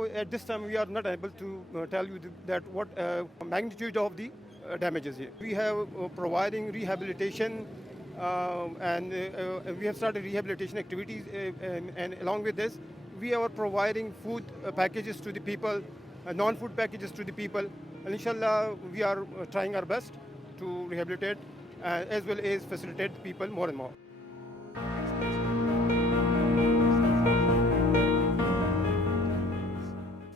now at this time we are not able to tell you that what magnitude of the damages here. We have providing rehabilitation and we have started rehabilitation activities and along with this we are providing food packages to the people, non-food packages to the people, and inshallah we are trying our best to rehabilitate as well as facilitate people more and more.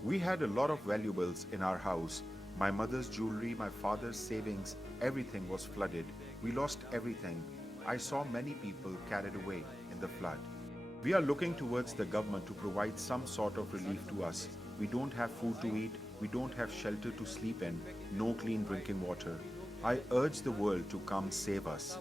We had a lot of valuables in our house. My mother's jewelry, my father's savings, everything was flooded. We lost everything. I saw many people carried away in the flood. We are looking towards the government to provide some sort of relief to us. We don't have food to eat, we don't have shelter to sleep in, no clean drinking water. I urge the world to come save us.